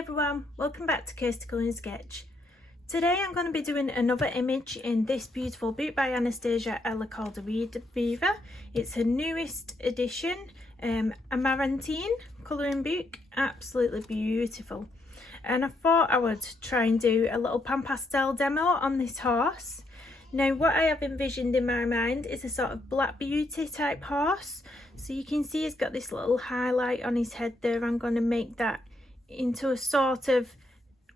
everyone, welcome back to Kirsty Colour & Sketch. Today I'm going to be doing another image in this beautiful book by Anastasia Ella called Read Fever. It's her newest edition, Amarantine colouring book, absolutely beautiful. And I thought I would try and do a little Pan Pastel demo on this horse. Now what I have envisioned in my mind is a sort of Black Beauty type horse. So you can see he's got this little highlight on his head there. I'm going to make that into a sort of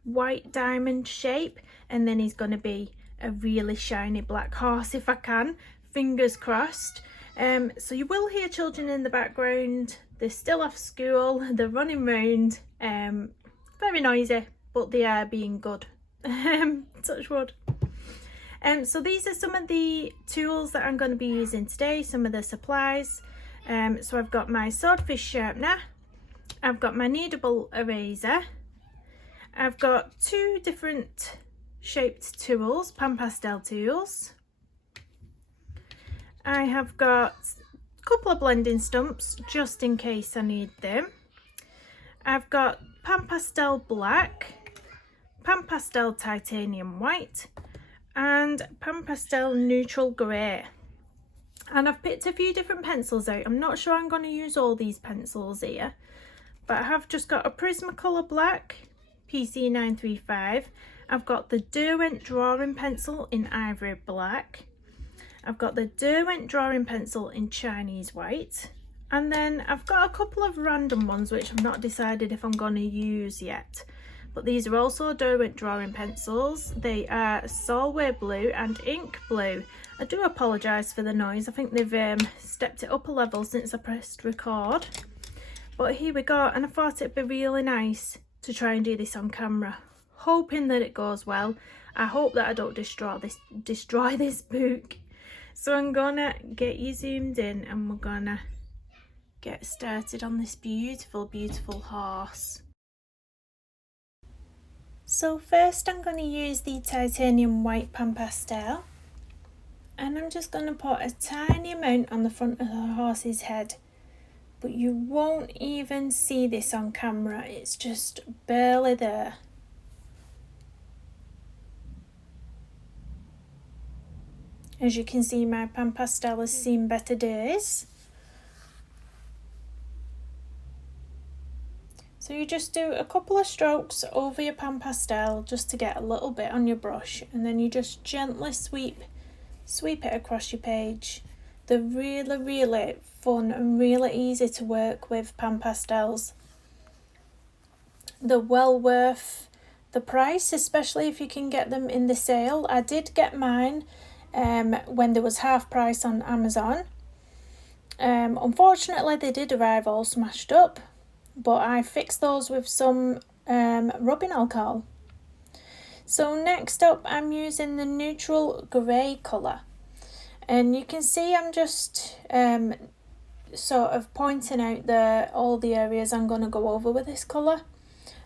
white diamond shape, and then he's going to be a really shiny black horse if I can, fingers crossed. So you will hear children in the background. They're still off school, they're running around, very noisy, but they are being good. Touch wood. So these are some of the tools that I'm going to be using today, some of the supplies. So I've got my swordfish sharpener, I've got my Kneadable eraser, I've got two different shaped tools, Pan Pastel tools. I have got a couple of blending stumps just in case I need them. I've got Pan Pastel black, Pan Pastel titanium white, and Pan Pastel neutral grey. And I've picked a few different pencils out. I'm not sure I'm going to use all these pencils here, but I have just got a Prismacolor black PC935. I've got the Derwent drawing pencil in ivory black. I've got the Derwent drawing pencil in Chinese white. And then I've got a couple of random ones which I've not decided if I'm going to use yet. But these are also Derwent drawing pencils. They are Solway blue and ink blue. I do apologise for the noise. I think they've stepped it up a level since I pressed record. But here we go, and I thought it'd be really nice to try and do this on camera. Hoping that it goes well. I hope that I don't destroy this book. So I'm gonna get you zoomed in and we're gonna get started on this beautiful, beautiful horse. So first I'm going to use the titanium white Pan Pastel, and I'm just going to put a tiny amount on the front of the horse's head, but you won't even see this on camera, it's just barely there. As you can see, my Pan Pastel has seen better days. So you just do a couple of strokes over your Pan Pastel just to get a little bit on your brush, and then you just gently sweep it across your page. They're really, really fun and really easy to work with, Pan Pastels. They're well worth the price, especially if you can get them in the sale. I did get mine when there was half price on Amazon. Unfortunately they did arrive all smashed up, but I fixed those with some rubbing alcohol. So next up I'm using the neutral grey colour, and you can see I'm just sort of pointing out all the areas I'm going to go over with this colour.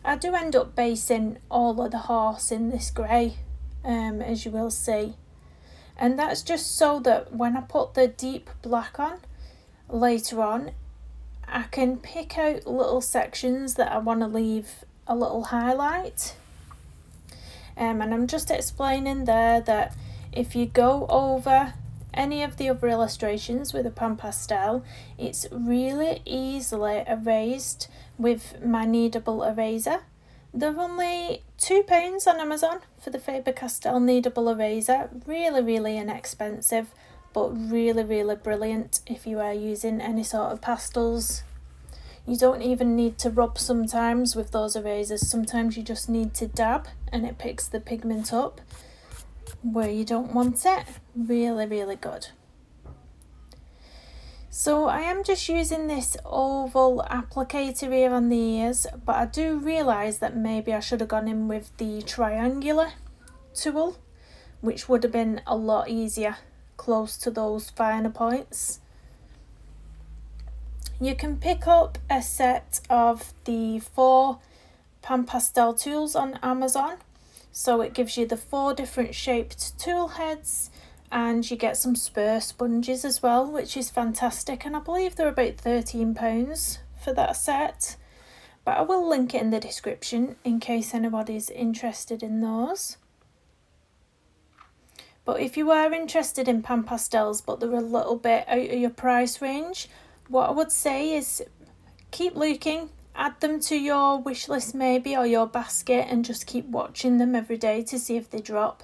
I do end up basing all of the horse in this grey, as you will see, and that's just so that when I put the deep black on later on, I can pick out little sections that I want to leave a little highlight. And I'm just explaining there that if you go over any of the other illustrations with a Pan Pastel, it's really easily erased with my Kneadable eraser. They're only £2 on Amazon for the Faber Castell Kneadable eraser. Really, really inexpensive, but really, really brilliant if you are using any sort of pastels. You don't even need to rub sometimes with those erasers. Sometimes you just need to dab and it picks the pigment up where you don't want it. Really, really good. So I am just using this oval applicator here on the ears, but I do realise that maybe I should have gone in with the triangular tool, which would have been a lot easier close to those finer points. You can pick up a set of the 4 Pan Pastel tools on Amazon. So it gives you the 4 different shaped tool heads, and you get some spur sponges as well, which is fantastic. And I believe they're about £13 for that set. but I will link it in the description in case anybody's interested in those. But if you are interested in Pan Pastels but they're a little bit out of your price range, what I would say is keep looking, add them to your wish list maybe, or your basket, and just keep watching them every day to see if they drop,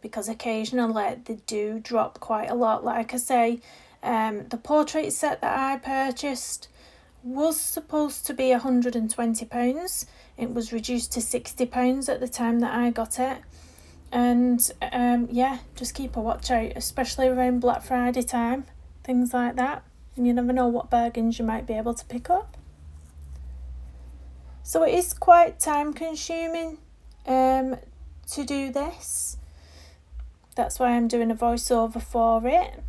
because occasionally they do drop quite a lot. Like I say, the portrait set that I purchased was supposed to be £120. It was reduced to £60 at the time that I got it. And yeah, just keep a watch out, especially around Black Friday time, things like that. And you never know what bargains you might be able to pick up. So it is quite time consuming to do this. That's why I'm doing a voiceover for it.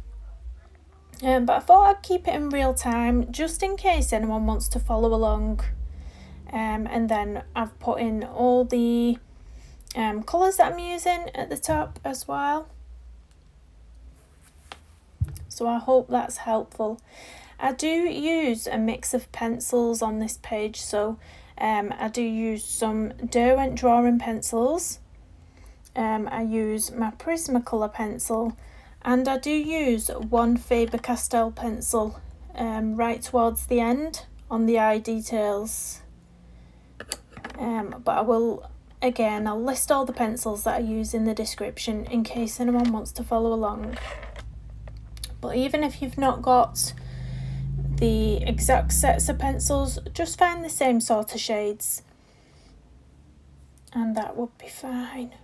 But I thought I'd keep it in real time just in case anyone wants to follow along. And then I've put in all the colours that I'm using at the top as well. So I hope that's helpful. I do use a mix of pencils on this page, so I do use some Derwent drawing pencils. I use my Prismacolor pencil, and I do use one Faber Castell pencil right towards the end on the eye details. But I will, again, I'll list all the pencils that I use in the description in case anyone wants to follow along. But even if you've not got the exact sets of pencils, just find the same sort of shades and that would be fine.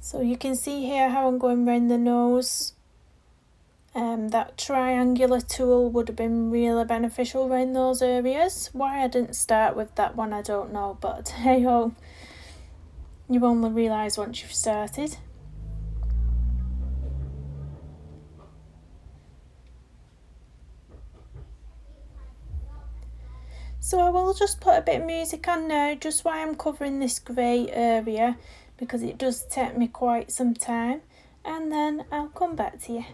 So you can see here how I'm going around the nose. That triangular tool would have been really beneficial around those areas. Why I didn't start with that one I don't know, but hey ho, you only realise once you've started. So I will just put a bit of music on now, just while I'm covering this grey area, because it does take me quite some time, and then I'll come back to you.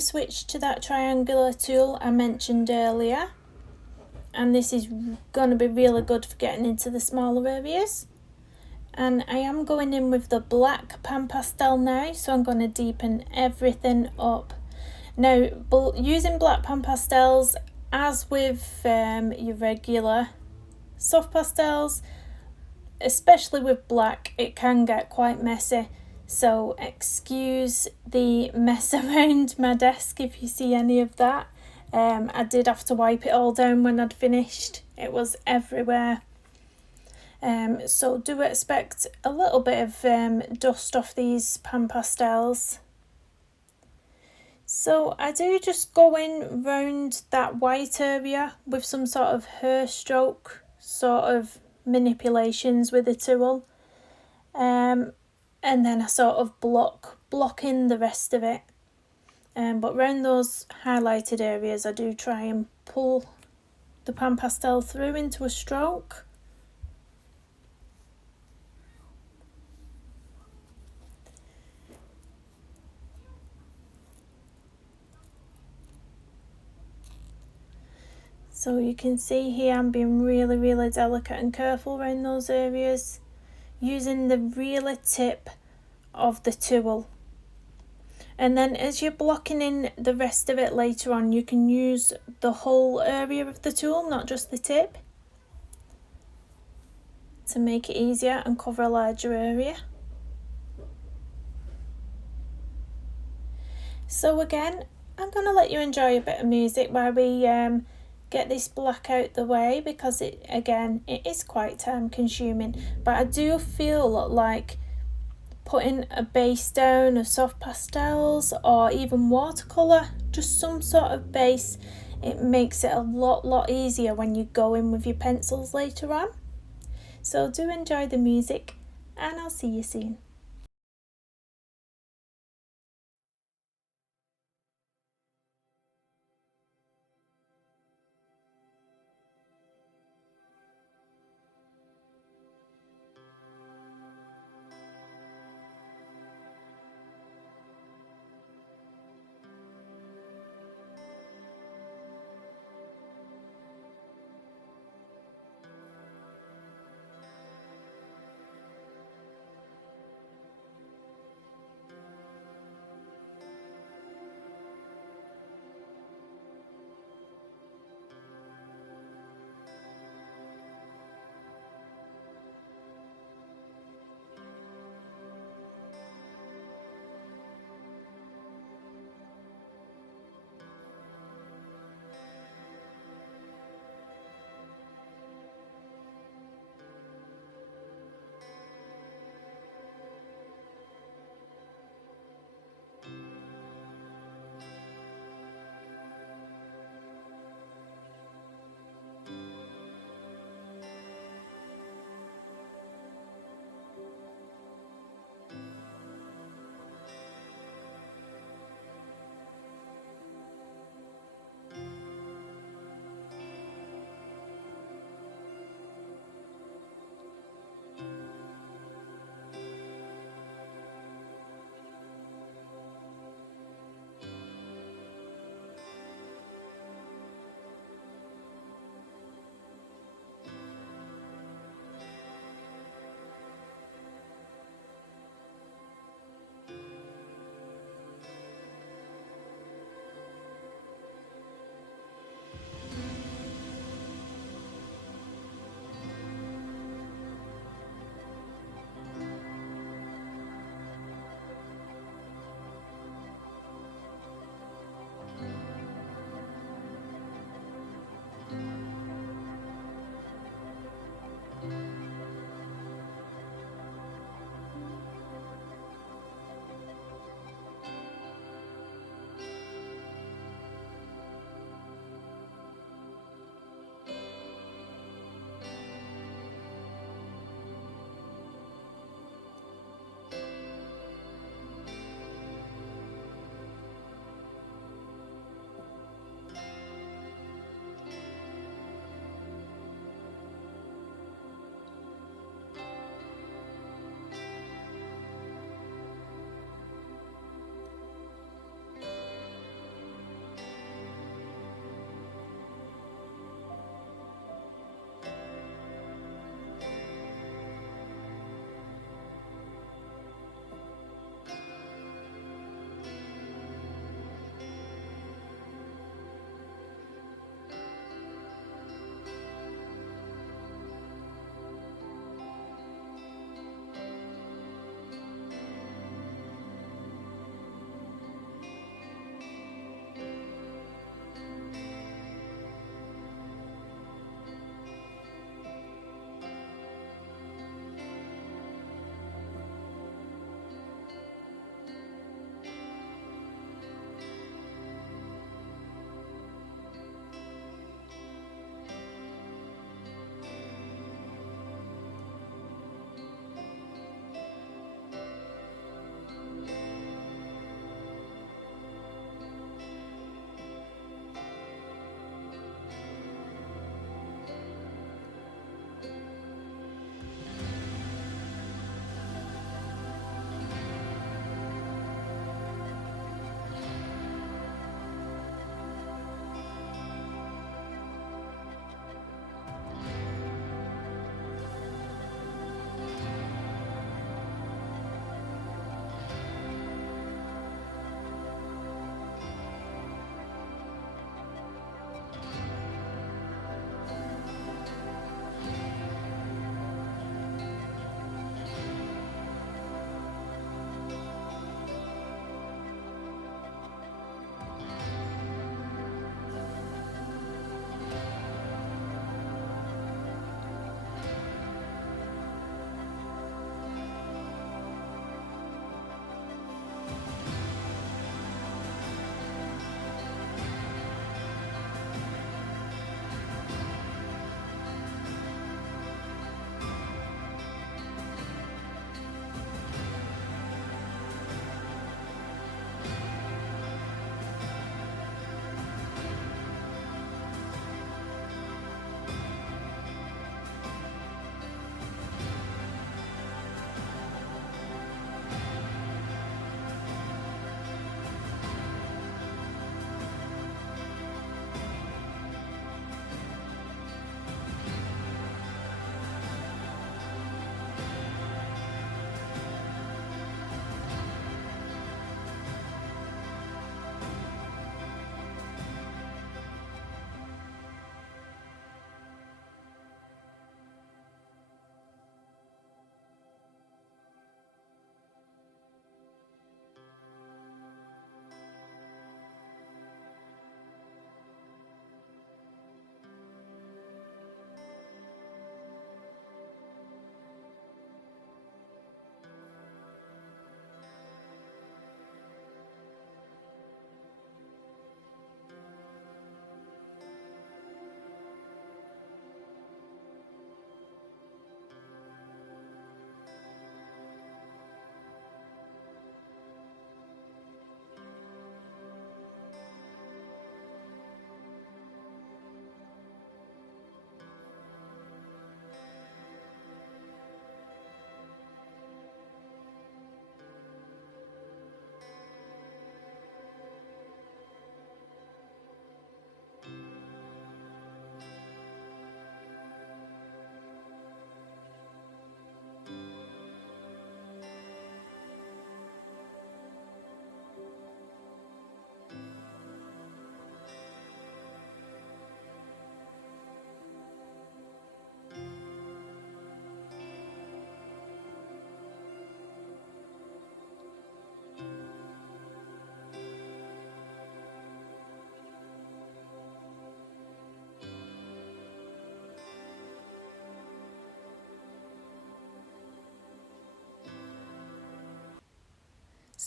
to switch to that triangular tool I mentioned earlier, and this is going to be really good for getting into the smaller areas. And I am going in with the black Pan Pastel now, so I'm going to deepen everything up. Now, using black Pan Pastels, as with your regular soft pastels, especially with black, it can get quite messy. So excuse the mess around my desk if you see any of that. I did have to wipe it all down when I'd finished. It was everywhere. So do expect a little bit of dust off these Pan Pastels. So I do just go in round that white area with some sort of hair stroke sort of manipulations with the tool. And then I sort of block in the rest of it. But around those highlighted areas, I do try and pull the Pan Pastel through into a stroke. So you can see here I'm being really delicate and careful around those areas, using the really tip of the tool. And then as you're blocking in the rest of it later on, you can use the whole area of the tool, not just the tip, to make it easier and cover a larger area. So again, I'm going to let you enjoy a bit of music while we get this black out the way, because it is quite time consuming, but I do feel like putting a base down of soft pastels or even watercolour, just some sort of base, it makes it a lot easier when you go in with your pencils later on. So do enjoy the music, and I'll see you soon.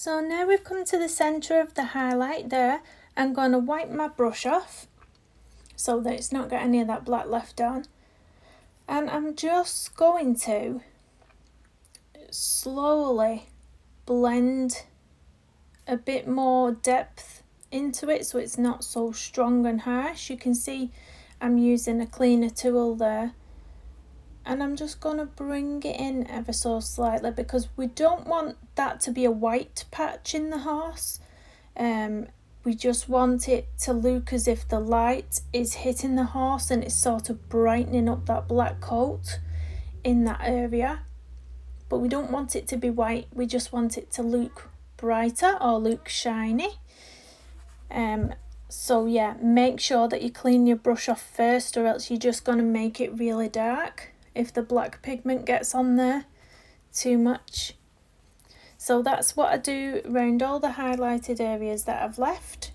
So now we've come to the centre of the highlight there. I'm going to wipe my brush off so that it's not got any of that black left on. And I'm just going to slowly blend a bit more depth into it so it's not so strong and harsh. You can see I'm using a cleaner tool there. And I'm just going to bring it in ever so slightly because we don't want that to be a white patch in the horse. We just want it to look as if the light is hitting the horse and it's sort of brightening up that black coat in that area. But we don't want it to be white, we just want it to look brighter or look shiny. So yeah, make sure that you clean your brush off first or else you're just going to make it really dark if the black pigment gets on there too much. So that's what I do around all the highlighted areas that I've left.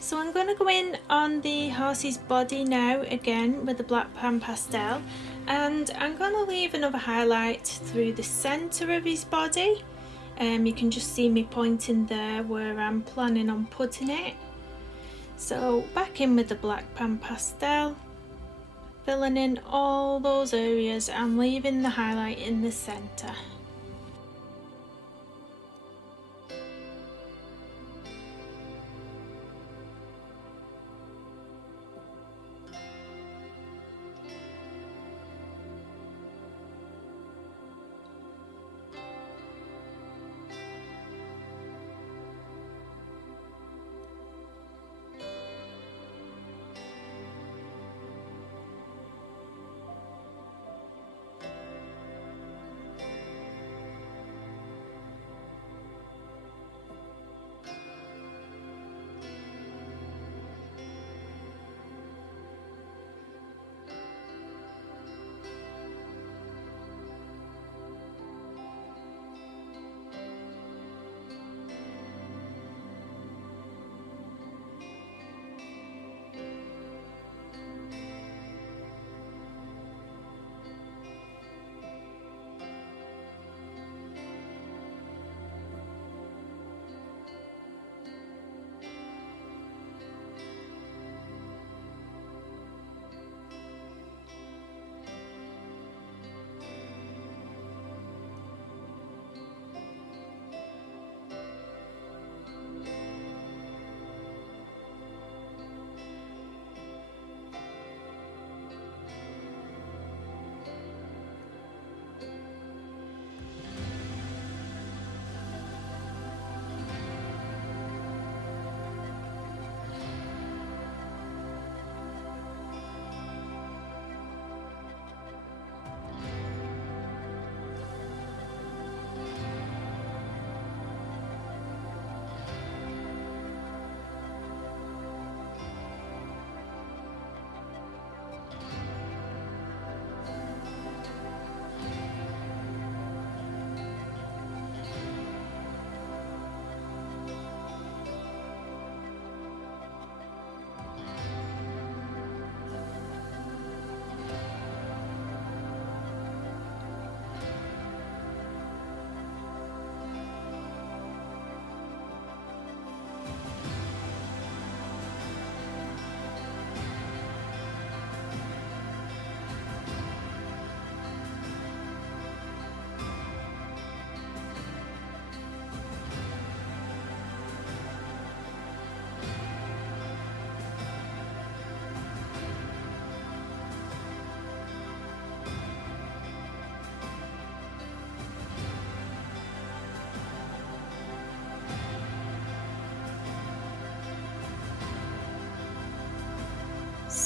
So I'm going to go in on the horse's body now again with the black Pan Pastel, and I'm going to leave another highlight through the centre of his body. You can just see me pointing there where I'm planning on putting it. So back in with the black Pan Pastel, filling in all those areas and leaving the highlight in the centre.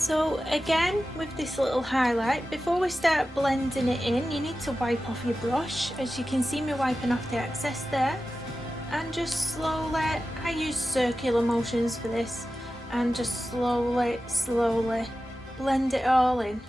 So again, with this little highlight, before we start blending it in, you need to wipe off your brush. As you can see me wiping off the excess there, and just slowly, I use circular motions for this, and just slowly blend it all in.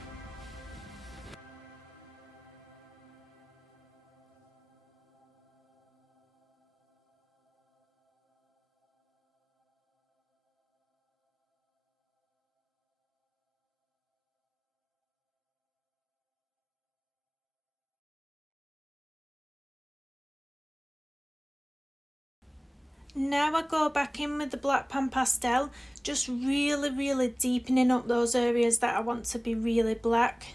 Now I go back in with the black Pan Pastel, just really deepening up those areas that I want to be really black.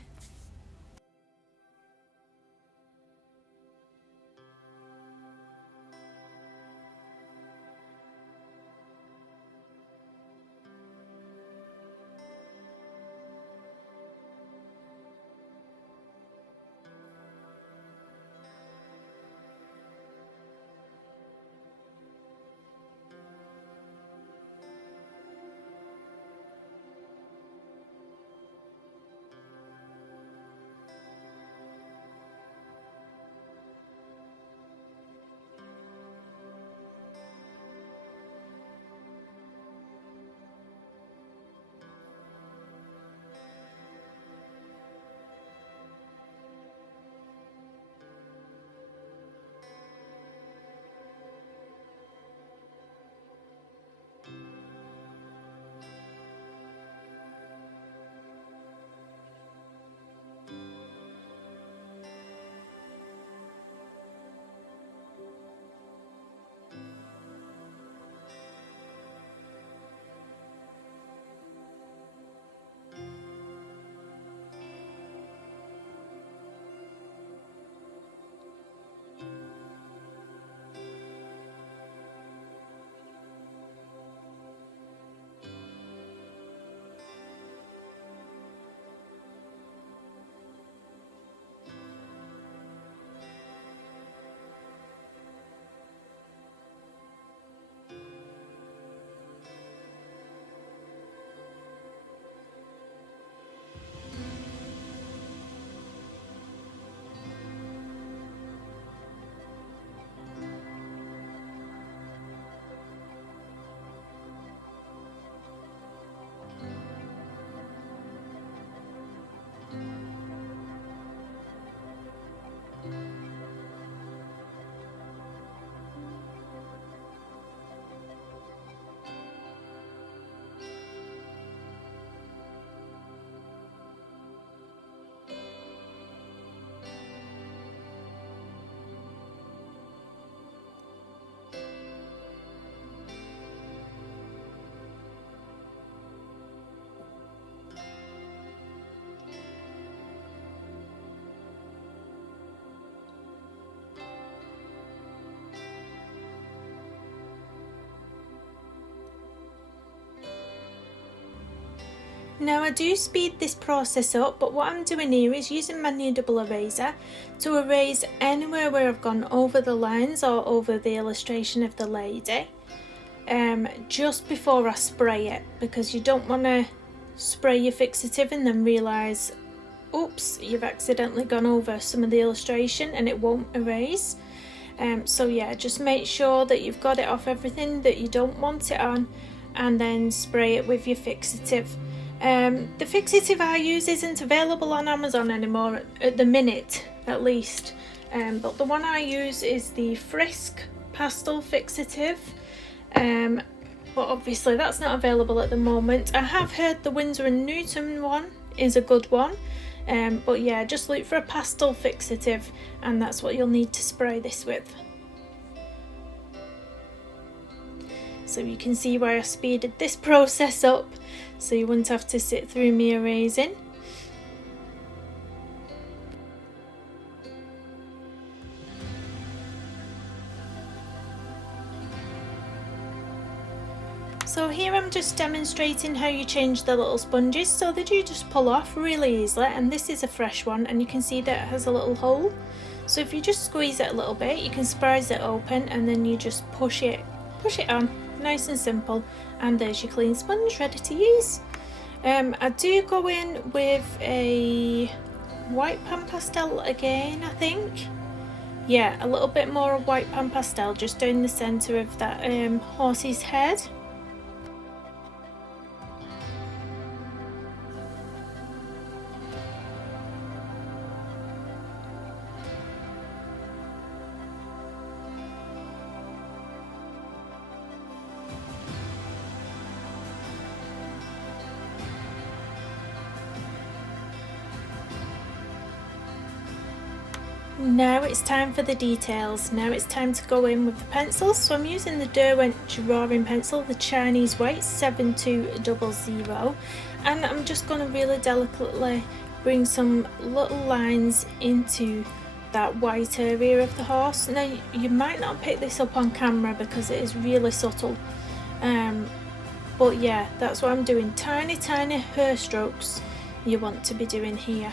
Now I do speed this process up, but what I'm doing here is using my Kneadable eraser to erase anywhere where I've gone over the lines or over the illustration of the lady, just before I spray it, because you don't want to spray your fixative and then realise, oops, you've accidentally gone over some of the illustration and it won't erase. So yeah, just make sure that you've got it off everything that you don't want it on, and then spray it with your fixative. The fixative I use isn't available on Amazon anymore at the minute, at least, but the one I use is the Frisk pastel fixative, but obviously that's not available at the moment. I have heard the Winsor & Newton one is a good one, but yeah, just look for a pastel fixative and that's what you'll need to spray this with. So you can see why I speeded this process up, so you wouldn't have to sit through me erasing. So here I'm just demonstrating how you change the little sponges, so they do just pull off really easily, and this is a fresh one and you can see that it has a little hole. So if you just squeeze it a little bit, you can surprise it open and then you just push it on, nice and simple, and there's your clean sponge ready to use. I do go in with a white Pan Pastel again, I think. Yeah, a little bit more white Pan Pastel just down the centre of that horse's head. Now it's time for the details. Now it's time to go in with the pencils. So I'm using the Derwent drawing pencil, the Chinese white 7200, and I'm just going to really delicately bring some little lines into that white area of the horse. Now you might not pick this up on camera because it is really subtle, but yeah, that's what I'm doing. Tiny hair strokes you want to be doing here.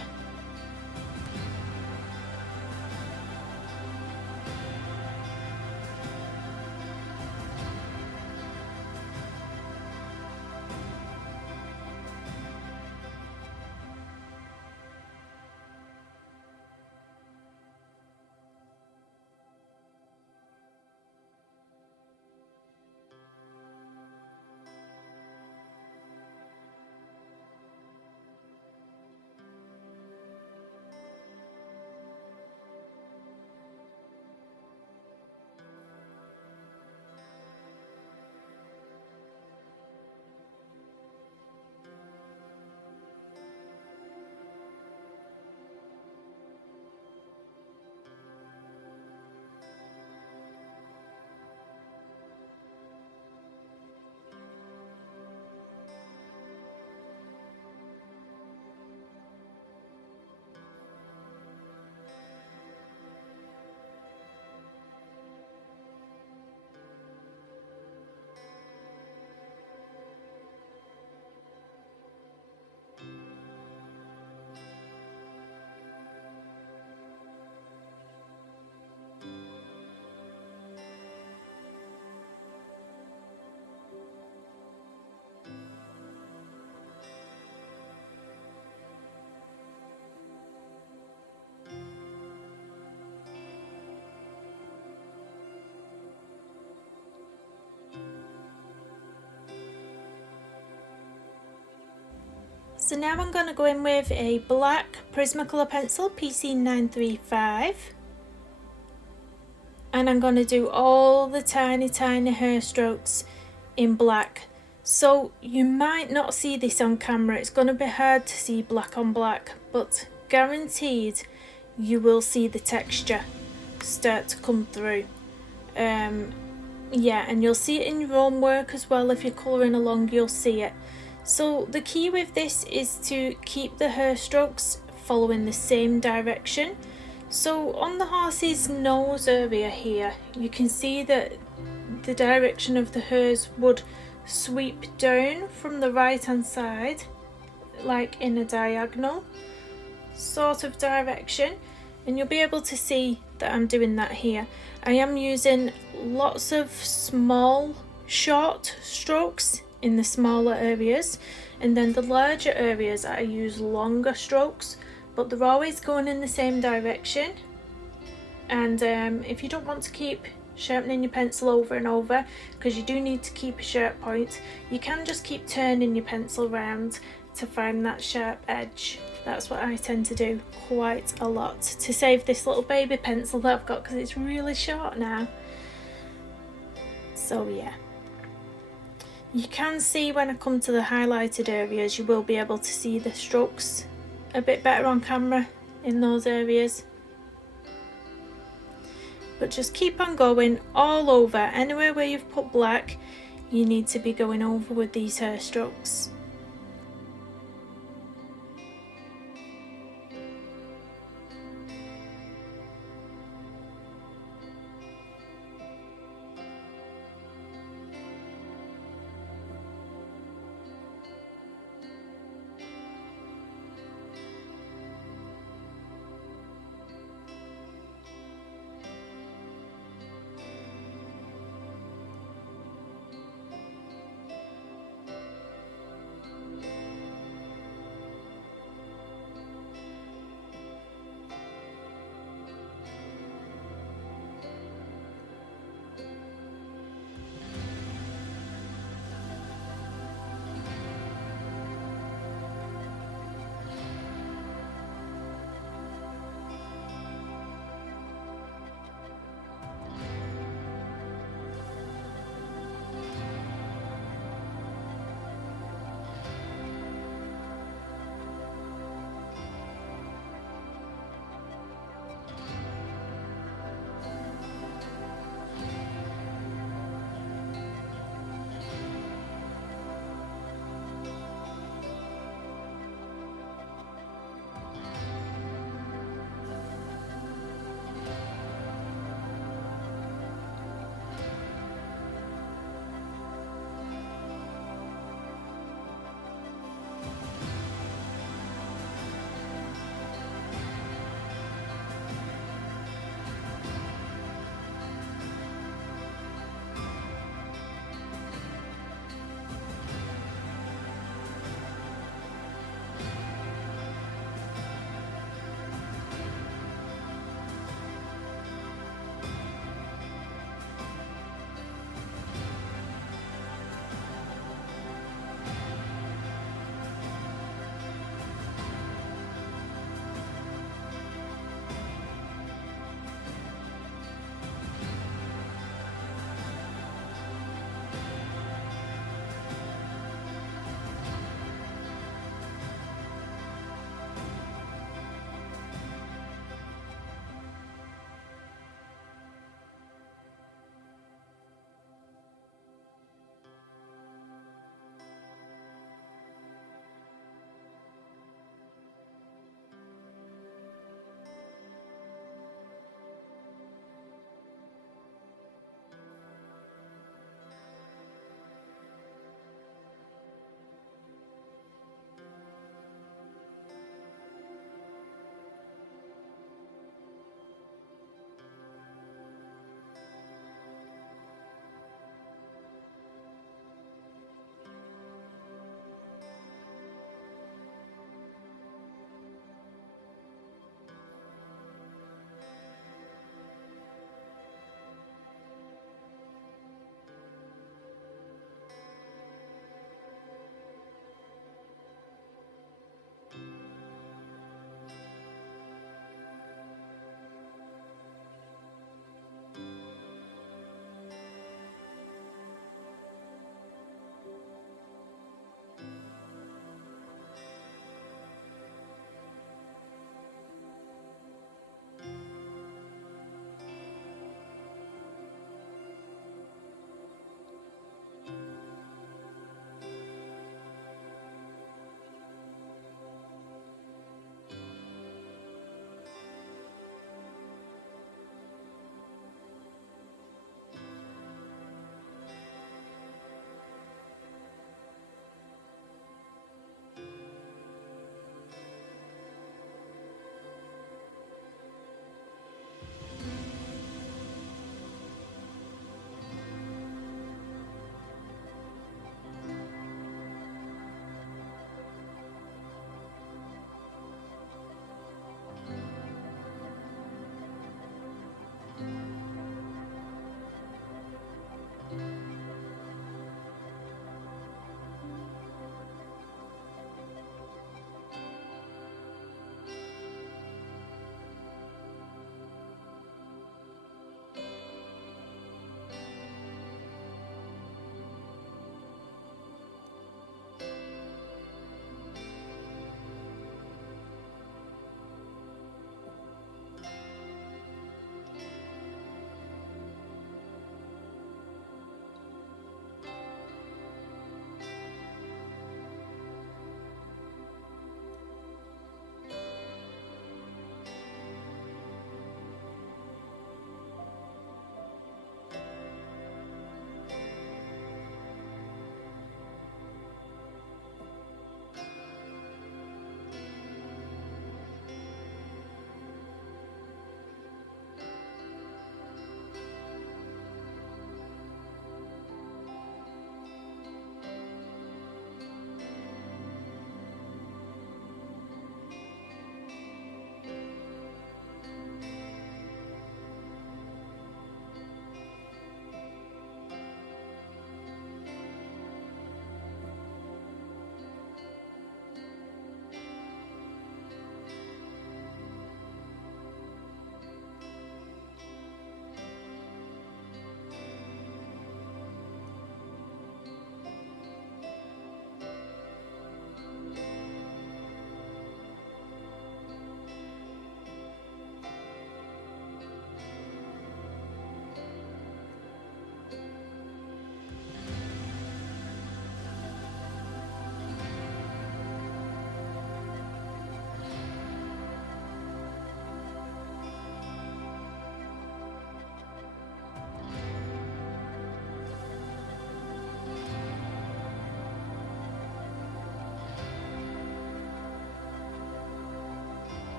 So now I'm going to go in with a black Prismacolor pencil, PC935, and I'm going to do all the tiny hair strokes in black. So you might not see this on camera, it's going to be hard to see black on black, but guaranteed you will see the texture start to come through. Yeah, and you'll see it in your own work as well. If you're colouring along, you'll see it. So the key with this is to keep the hair strokes following the same direction. So on the horse's nose area here, you can see that the direction of the hairs would sweep down from the right hand side, like in a diagonal sort of direction, and you'll be able to see that I'm doing that here. I am using lots of small short strokes in the smaller areas, and then the larger areas I use longer strokes, but they're always going in the same direction. And if you don't want to keep sharpening your pencil over and over, because you do need to keep a sharp point, you can just keep turning your pencil round to find that sharp edge. That's what I tend to do quite a lot to save this little baby pencil that I've got, because it's really short now. So yeah, you can see when I come to the highlighted areas, you will be able to see the strokes a bit better on camera in those areas. But just keep on going all over. Anywhere where you've put black, you need to be going over with these hair strokes.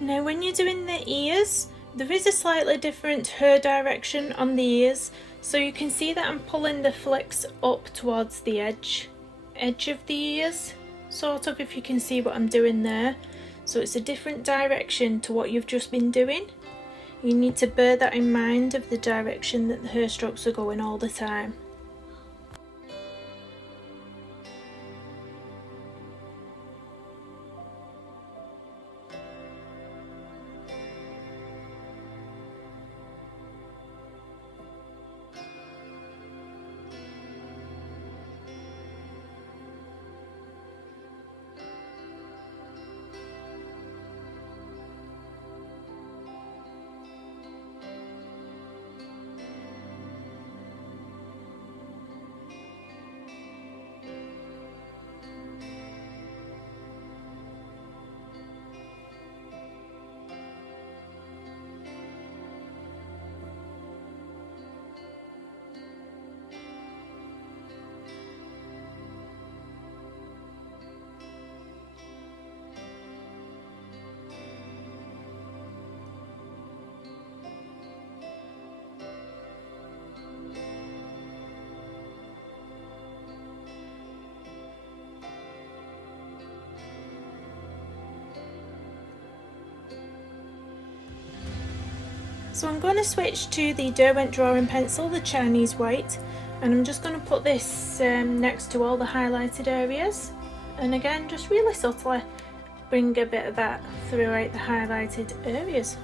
Now when you're doing the ears, there is a slightly different hair direction on the ears, so you can see that I'm pulling the flicks up towards the edge of the ears, sort of, if you can see what I'm doing there. So it's a different direction to what you've just been doing. You need to bear that in mind of the direction that the hair strokes are going all the time. So I'm going to switch to the Derwent drawing pencil, the Chinese white, and I'm just going to put this next to all the highlighted areas, and again just really subtly bring a bit of that throughout the highlighted areas.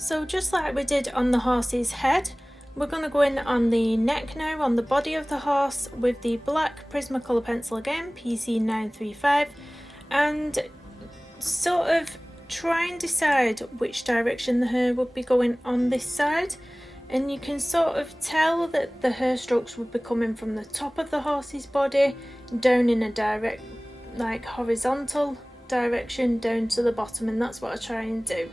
So just like we did on the horse's head, we're going to go in on the neck now, on the body of the horse, with the black Prismacolor pencil again, PC935, and sort of try and decide which direction the hair would be going on this side. And you can sort of tell that the hair strokes would be coming from the top of the horse's body down in a direct, like horizontal direction down to the bottom, and that's what I try and do.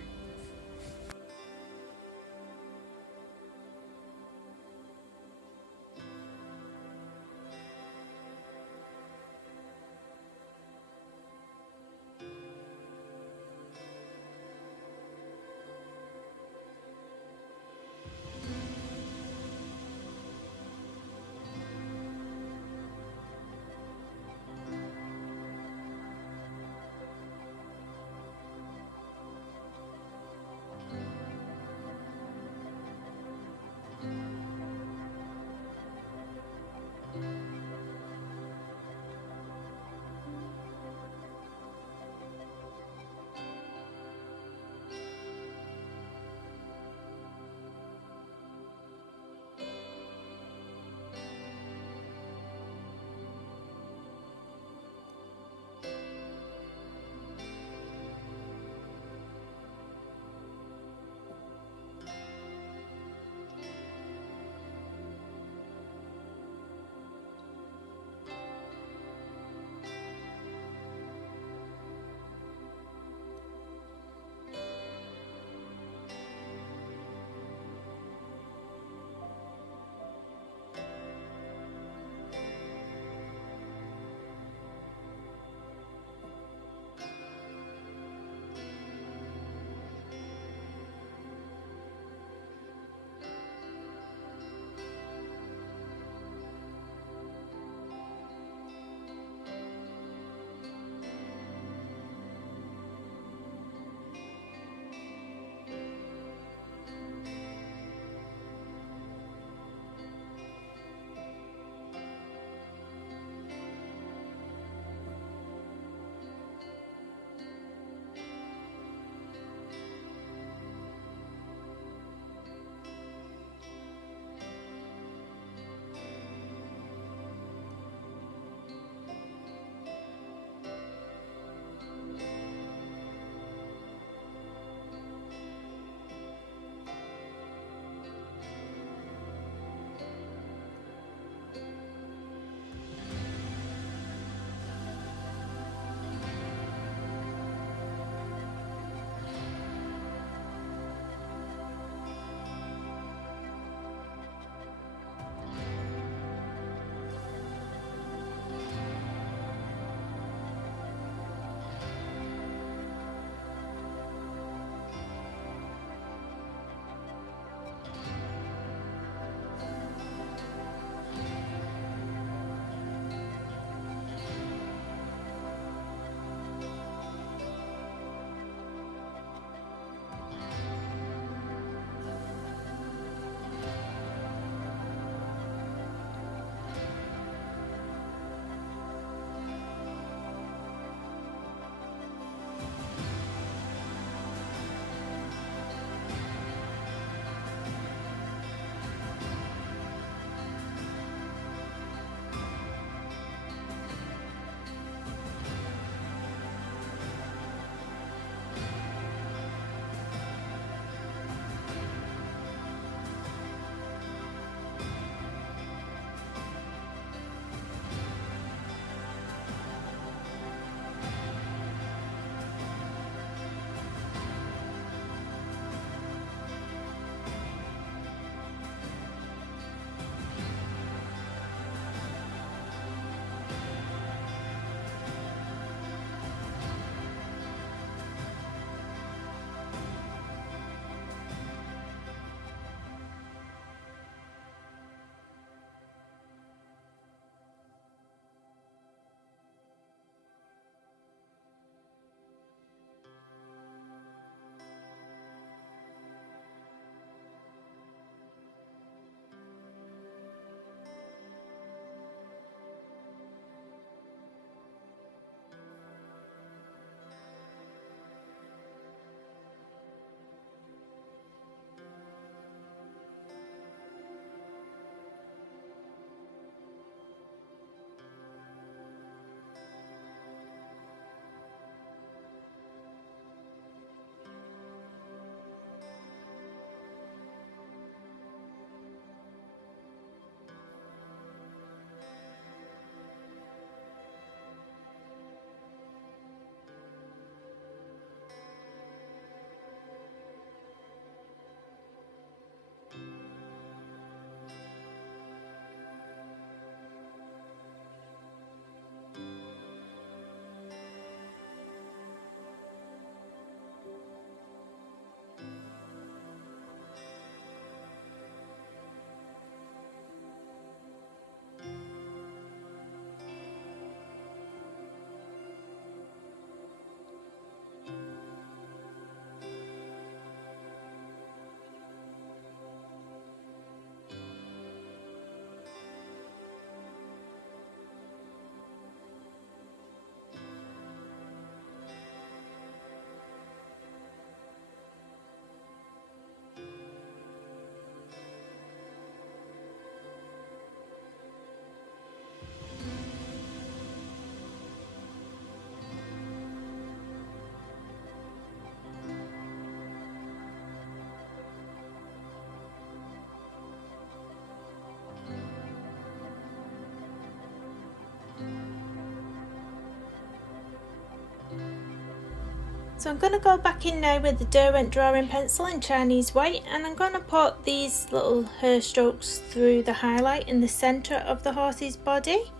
So I'm going to go back in now with the Derwent drawing pencil in Chinese white, and I'm going to put these little hair strokes through the highlight in the centre of the horse's body.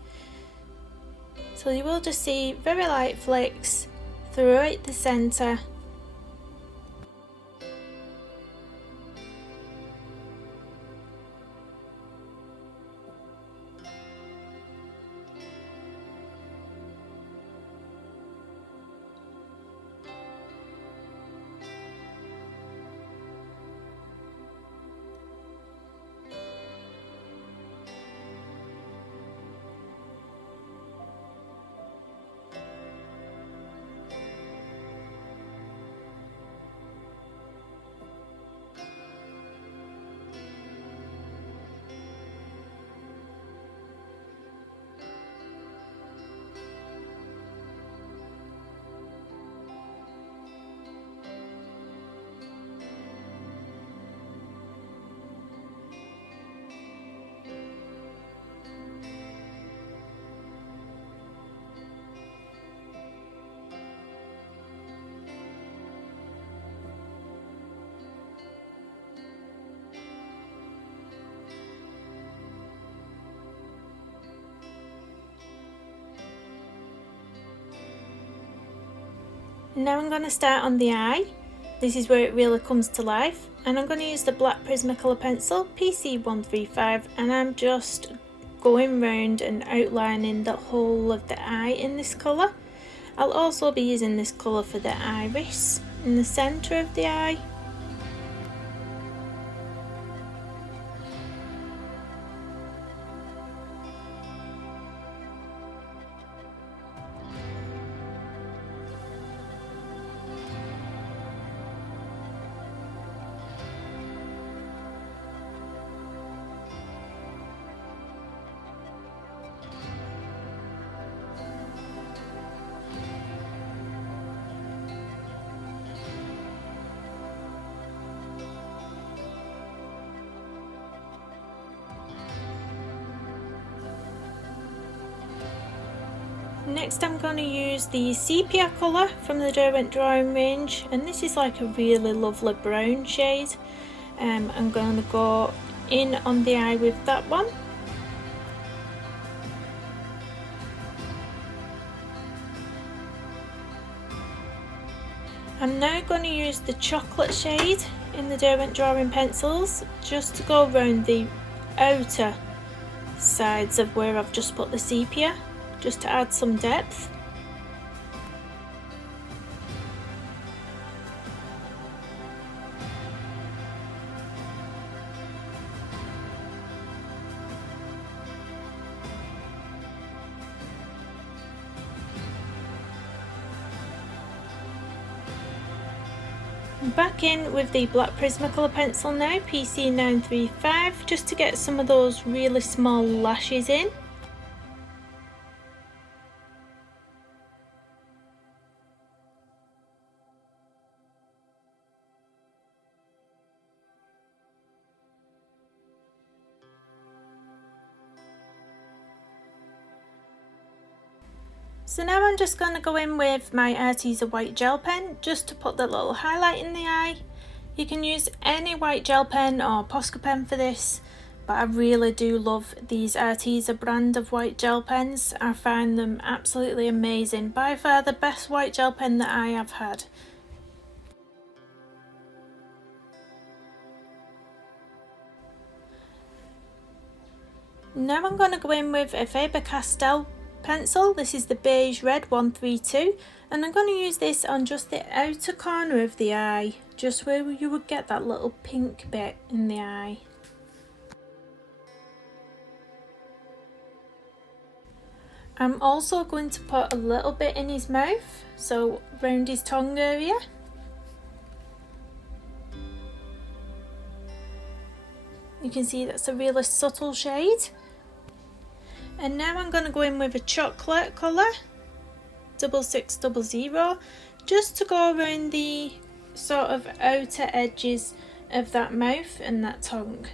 So you will just see very light flicks throughout the centre. Now I'm going to start on the eye. This is where it really comes to life, and I'm going to use the black Prismacolor pencil PC135, and I'm just going round and outlining the whole of the eye in this colour. I'll also be using this colour for the iris in the centre of the eye. Next I'm going to use the sepia colour from the Derwent drawing range, and this is like a really lovely brown shade. I'm going to go in on the eye with that one. I'm now going to use the chocolate shade in the Derwent drawing pencils just to go around the outer sides of where I've just put the sepia, just to add some depth. Back in with the black Prismacolor pencil now, PC935, just to get some of those really small lashes in. So now I'm just going to go in with my Arteza white gel pen just to put the little highlight in the eye. You can use any white gel pen or Posca pen for this, but I really do love these Arteza brand of white gel pens. I find them absolutely amazing. By far the best white gel pen that I have had. Now I'm going to go in with a Faber Castell pencil. This is the beige red 132, and I'm going to use this on just the outer corner of the eye, just where you would get that little pink bit in the eye. I'm also going to put a little bit in his mouth, so round his tongue area. You can see that's a really subtle shade. And now I'm going to go in with a chocolate colour, 6600, just to go around the sort of outer edges of that mouth and that tongue.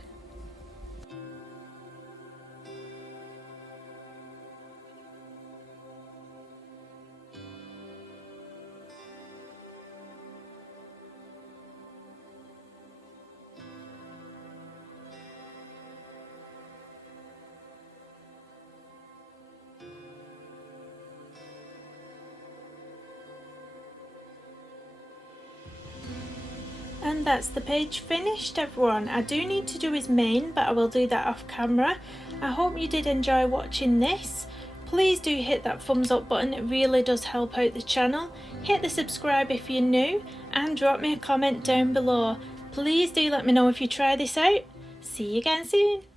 And that's the page finished, everyone. I do need to do his mane, but I will do that off camera. I hope you did enjoy watching this. Please do hit that thumbs up button, it really does help out the channel. Hit the subscribe if you're new, and drop me a comment down below. Please do let me know if you try this out. See you again soon.